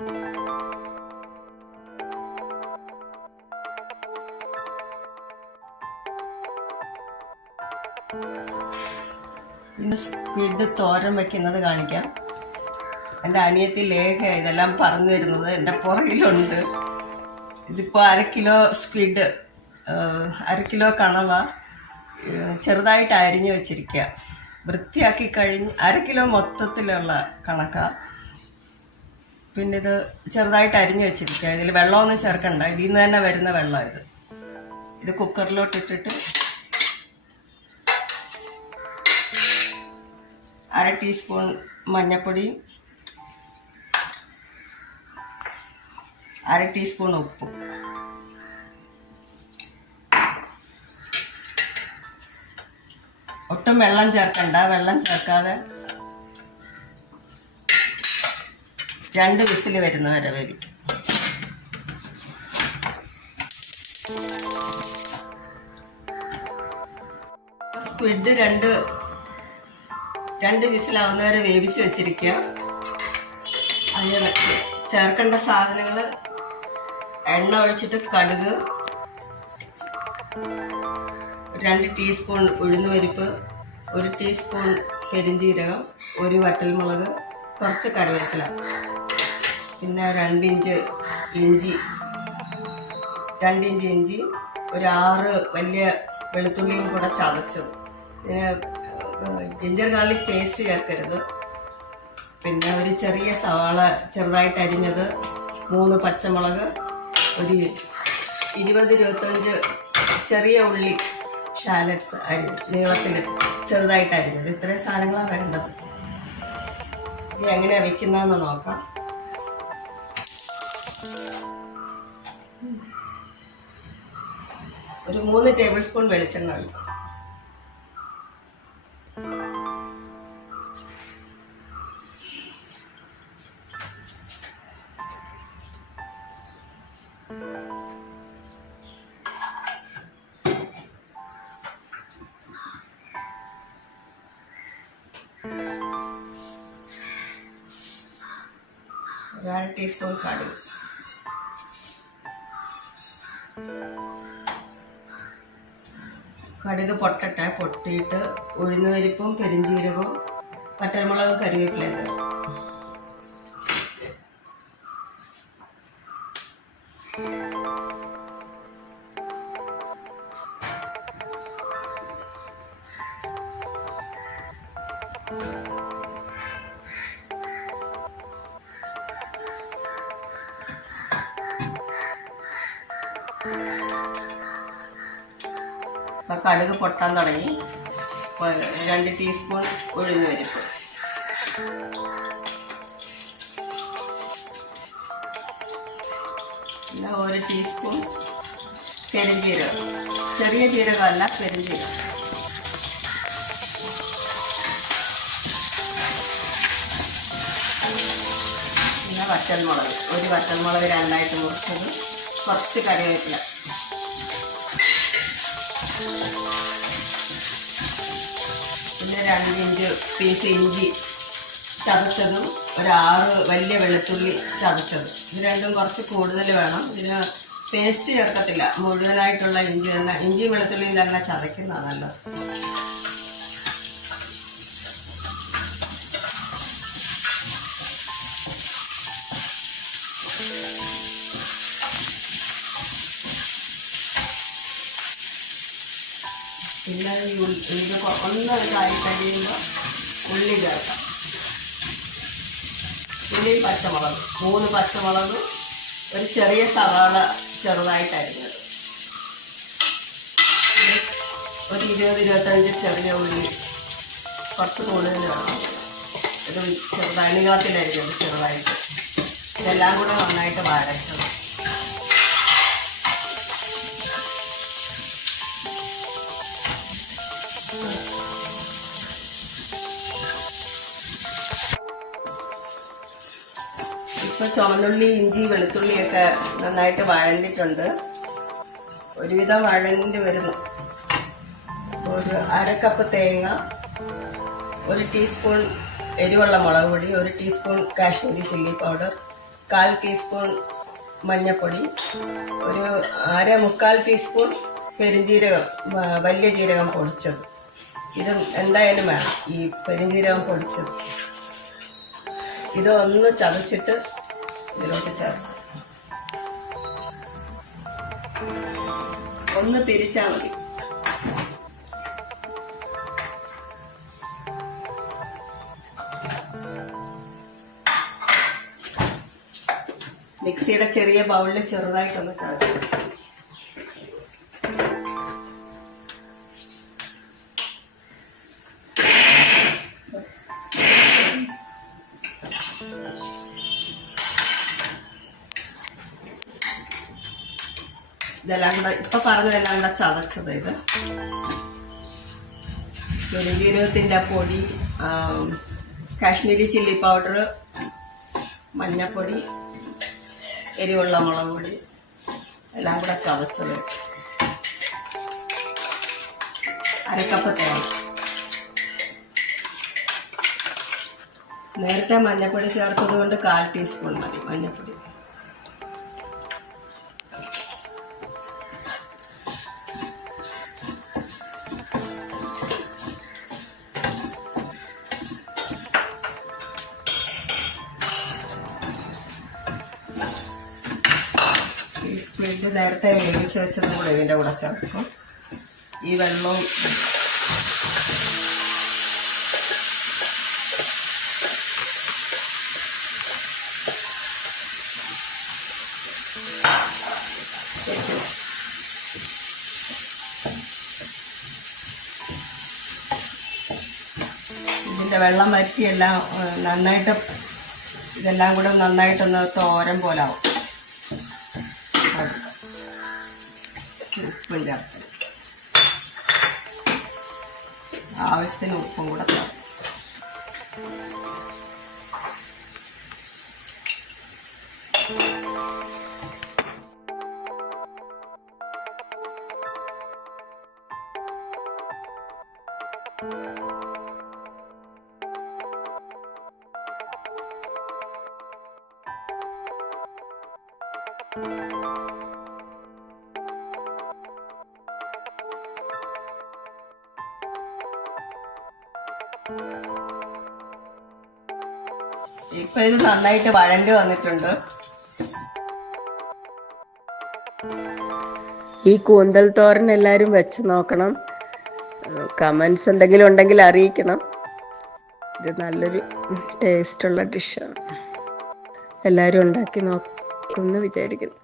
ഇന്ന് സ്ക്വിഡ് തോരൻ വയ്ക്കുന്നത് കാണിക്കാം. എൻ്റെ അനിയത്തി ലേഖ ഇതെല്ലാം പറഞ്ഞു തരുന്നത് എൻ്റെ പുറകിലുണ്ട്. ഇതിപ്പോൾ 1/2 കിലോ സ്ക്വിഡ്, 1/2 കിലോ കണവ ചെറുതായിട്ട് അരിഞ്ഞു വെച്ചിരിക്കുക. വൃത്തിയാക്കി കഴിഞ്ഞ് 1/2 കിലോ മൊത്തത്തിലുള്ള കണക്കാണ്. പിന്നെ ഇത് ചെറുതായിട്ട് അരിഞ്ഞു വെച്ചിരിക്കുക. ഇതിൽ വെള്ളമൊന്നും ചേർക്കണ്ട, ഇതിൽ നിന്ന് തന്നെ വരുന്ന വെള്ളം. ഇത് കുക്കറിലോട്ടിട്ടിട്ട് 1/2 ടീസ്പൂൺ മഞ്ഞൾപ്പൊടിയും 1/2 ടീസ്പൂൺ ഉപ്പും, ഒട്ടും വെള്ളം ചേർക്കണ്ട. വെള്ളം ചേർക്കാതെ 2 വിസിൽ വരുന്നവരെ വേവിക്കും. സ്ക്വിഡ് രണ്ട് വിസിലാവുന്നവരെ വേവിച്ച് വെച്ചിരിക്കുക. അതിന് ചേർക്കേണ്ട സാധനങ്ങൾ: എണ്ണ ഒഴിച്ചിട്ട് കടുക്, 2 ടീസ്പൂൺ ഉഴുന്നുപരിപ്പ്, 1 ടീസ്പൂൺ പെരിഞ്ജീരകം, 1 വറ്റൽമുളക്, കുറച്ച് കറിവേപ്പില, പിന്നെ 2 ഇഞ്ച് ഇഞ്ചി, 2 ഇഞ്ച് ഇഞ്ചി, ഒരു 6 വലിയ വെളുത്തുള്ളിയും കൂടെ ചതച്ചത്. ഇതിന് ജിഞ്ചർ ഗാർലിക് പേസ്റ്റ് ചേർക്കരുത്. പിന്നെ ഒരു ചെറിയ സവാള ചെറുതായിട്ട് അരിഞ്ഞത്, 3 പച്ചമുളക്, ഒരു 20-25 ചെറിയ ഉള്ളി ഷാലറ്റ്സ് നീളത്തിൽ ചെറുതായിട്ട് അരിഞ്ഞത്. ഇത്രയും സാധനങ്ങളാണ് വേണ്ടത്. ഇത് എങ്ങനെയാണ് വെക്കുന്നതെന്ന് നോക്കാം. ഒരു 3 ടേബിൾ സ്പൂൺ വെളിച്ചെണ്ണ ഒഴിക്കും. ഒരു 1/2 ടീസ്പൂൺ കടുക്, കടുക് പൊട്ടിയിട്ട് ഉഴുന്നുപരിപ്പും പെരിഞ്ജീരകവും വറ്റൽമുളകും കറിവേപ്പിലയും ചേർക്കും. അപ്പോൾ കടുക് പൊട്ടാൻ തുടങ്ങി. 2 ടീസ്പൂൺ ഉഴുന്നുപരിപ്പ്, പിന്നെ 1 ടീസ്പൂൺ പെരിഞ്ജീരകം. ചെറിയ ജീരകമല്ല, പെരിഞ്ജീരകം. പിന്നെ വറ്റൽമുളക്, 1 വറ്റൽമുളക് 2ആയിട്ട് മുറിച്ചത്, കുറച്ച് കറിവേപ്പില, പിന്നെ 2 ഇഞ്ച് പീസ് ഇഞ്ചി ചതച്ചതും, ഒരു 6 വലിയ വെളുത്തുള്ളി ചതച്ചതും. ഇത് രണ്ടും കുറച്ച് കൂടുതൽ വേണം. ഇതിന് പേസ്റ്റ് ചേർക്കത്തില്ല, മുഴുവനായിട്ടുള്ള ഇഞ്ചി തന്നെ, ഇഞ്ചിയും വെളുത്തുള്ളിയും തന്നെ ചതക്കുന്നതാണ് നല്ലത്. പിന്നെ ഇത് ഒന്ന് ഇതായി കഴിയുമ്പോൾ ഉള്ളി ചേർക്കാം. ഉള്ളിയും പച്ചമുളക്, 3 പച്ചമുളക്, ഒരു ചെറിയ സവാള ചെറുതായിട്ട് അരിഞ്ഞത്, ഒരു 20-25 ചെറിയ ഉള്ളി, കുറച്ച് കൂടുതൽ വേണം. ഇത് ചെറുതായി നീളത്തിലരിഞ്ഞത് ചെറുതായിട്ട്. ഇതെല്ലാം കൂടെ നന്നായിട്ട് വഴറ്റണം. ഇപ്പോൾ ചുവന്നുള്ളി, ഇഞ്ചി, വെളുത്തുള്ളിയൊക്കെ നന്നായിട്ട് വഴണ്ടിട്ടുണ്ട്. ഒരുവിധം വഴണ്ടി വരുന്നു. ഒരു 1/2 കപ്പ് തേങ്ങ, 1 ടീസ്പൂൺ എരിവുള്ള മുളക് പൊടി, 1 teaspoon Kashmiri chilli powder, 1/4 teaspoon മഞ്ഞൾപ്പൊടി, ഒരു മുക്കാൽ ടീസ്പൂൺ പെരുംജീരകം, വലിയ ജീരകം പൊടിച്ചത്. ഇത് എന്തായാലും വേണം, ഈ പെരുംജീരകം പൊടിച്ചത്. ഇതൊന്ന് ചതച്ചിട്ട് ഇതിലോട്ട് ചേർക്കും. ഒന്ന് തിരിച്ചാൽ മതി. മിക്സിയുടെ ചെറിയ ബൗളിൽ ചെറുതായിട്ടൊന്ന് ചതച്ചു. ഇതെല്ലാം കൂടെ പറഞ്ഞതെല്ലാം കൂടെ ചതച്ചത്. ഇത് പെരുംജീരകത്തിൻ്റെ പൊടി, കാശ്മീരി ചില്ലി പൗഡർ, മഞ്ഞൾപ്പൊടി, എരിവുള്ള മുളക് പൊടി എല്ലാം കൂടെ ചതച്ചത്. 1/2 കപ്പ് തേങ്ങ. നേരത്തെ മഞ്ഞൾപ്പൊടി ചേർത്തത് കൊണ്ട് 1/4 ടീസ്പൂൺ മതി മഞ്ഞൾപ്പൊടി. ഈ സ്ക്വിഡ് നേരത്തെ വേവിച്ച് വെച്ചതും കൂടെ ഇതിൻ്റെ കൂടെ ചേർക്കും. ഈ വെള്ളവും ഇതിൻ്റെ വെള്ളം വറ്റിയെല്ലാം നന്നായിട്ട്, ഇതെല്ലാം കൂടെ നന്നായിട്ടൊന്ന് തോരൻ പോലാവും. ഉപ്പും ചേർത്ത്, ആവശ്യത്തിന് ഉപ്പും കൂടെ ചേർത്ത്. ഇപ്പം ഇത് നന്നായിട്ട് വഴണ്ടി വന്നിട്ടുണ്ട്. ഈ കൂന്തൽ തോരൻ എല്ലാവരും വെച്ച് നോക്കണം. കമൻസ് എന്തെങ്കിലും ഉണ്ടെങ്കിൽ അറിയിക്കണം. ഇത് നല്ലൊരു ടേസ്റ്റുള്ള ഡിഷാണ്. എല്ലാവരും ഉണ്ടാക്കി നോക്കുമെന്ന് വിചാരിക്കുന്നു.